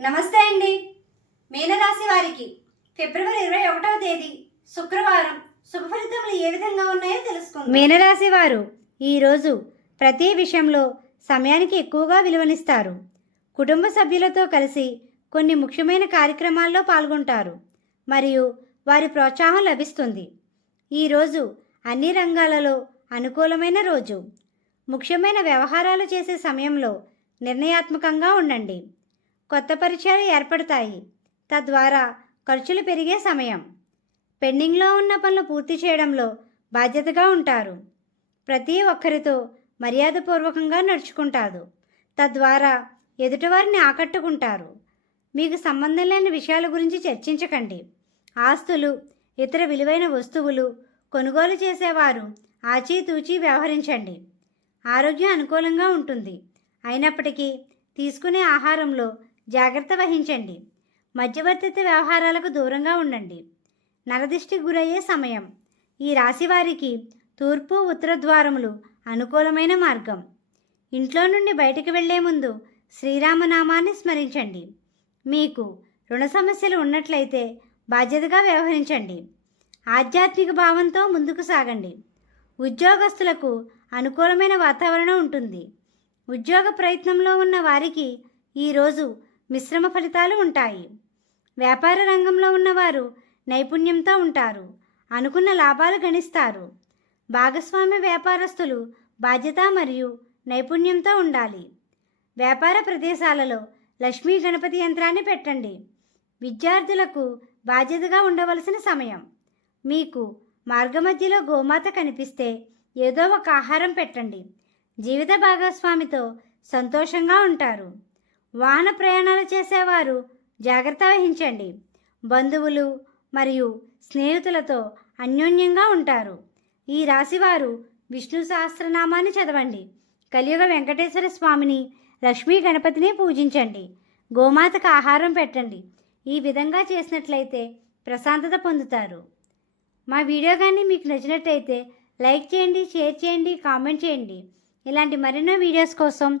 నమస్తే అండి. మీనరాశి వారికి ఫిబ్రవరి ఇరవై ఒకటవ తేదీ శుక్రవారం. శుభ ఫలితములు ఏ విధంగా ఉన్నాయో తెలుసుకుందాం. మీనరాశి వారు ఈరోజు ప్రతి విషయంలో సమయానికి ఎక్కువగా విలువనిస్తారు. కుటుంబ సభ్యులతో కలిసి కొన్ని ముఖ్యమైన కార్యక్రమాల్లో పాల్గొంటారు. మరియు వారి ప్రోత్సాహం లభిస్తుంది. ఈరోజు అన్ని రంగాలలో అనుకూలమైన రోజు. ముఖ్యమైన వ్యవహారాలు చేసే సమయంలో నిర్ణయాత్మకంగా ఉండండి. కొత్త పరిచయాలు ఏర్పడతాయి. తద్వారా ఖర్చులు పెరిగే సమయం. పెండింగ్లో ఉన్న పనులు పూర్తి చేయడంలో బాధ్యతగా ఉంటారు. ప్రతి ఒక్కరితో మర్యాదపూర్వకంగా నడుచుకుంటారు. తద్వారా ఎదుటివారిని ఆకట్టుకుంటారు. మీకు సంబంధం లేని విషయాల గురించి చర్చించకండి. ఆస్తులు ఇతర విలువైన వస్తువులు కొనుగోలు చేసేవారు ఆచితూచి వ్యవహరించండి. ఆరోగ్యం అనుకూలంగా ఉంటుంది. అయినప్పటికీ తీసుకునే ఆహారంలో జాగ్రత్త వహించండి. మధ్యవర్తిత్వ వ్యవహారాలకు దూరంగా ఉండండి. నరదిష్టికి గురయ్యే సమయం. ఈ రాశి వారికి తూర్పు ఉత్తర ద్వారములు అనుకూలమైన మార్గం. ఇంట్లో నుండి బయటకు వెళ్ళే ముందు శ్రీరామనామాన్ని స్మరించండి. మీకు రుణ సమస్యలు ఉన్నట్లయితే బాధ్యతగా వ్యవహరించండి. ఆధ్యాత్మిక భావంతో ముందుకు సాగండి. ఉద్యోగస్తులకు అనుకూలమైన వాతావరణం ఉంటుంది. ఉద్యోగ ప్రయత్నంలో ఉన్న వారికి ఈరోజు మిశ్రమ ఫలితాలు ఉంటాయి. వ్యాపార రంగంలో ఉన్నవారు నైపుణ్యంతో ఉంటారు. అనుకున్న లాభాలు గణిస్తారు. భాగస్వామ్య వ్యాపారస్తులు బాధ్యత మరియు నైపుణ్యంతో ఉండాలి. వ్యాపార ప్రదేశాలలో లక్ష్మీ గణపతి యంత్రాన్ని పెట్టండి. విద్యార్థులకు బాధ్యతగా ఉండవలసిన సమయం. మీకు మార్గమధ్యలో గోమాత కనిపిస్తే ఏదో ఒక ఆహారం పెట్టండి. జీవిత భాగస్వామితో సంతోషంగా ఉంటారు. వాహన ప్రయాణాలు చేసేవారు. జాగ్రత్త వహించండి. బంధువులు మరియు స్నేహితులతో అన్యోన్యంగా ఉంటారు. ఈ రాశివారు విష్ణు సహస్రనామాన్ని చదవండి. కలియుగ వెంకటేశ్వర స్వామిని లక్ష్మీ గణపతిని పూజించండి. గోమాతకు ఆహారం పెట్టండి. ఈ విధంగా చేసినట్లయితే ప్రశాంతత పొందుతారు. మా వీడియో కానీ మీకు నచ్చినట్టయితే లైక్ చేయండి షేర్ చేయండి కామెంట్ చేయండి. ఇలాంటి మరెన్నో వీడియోస్ కోసం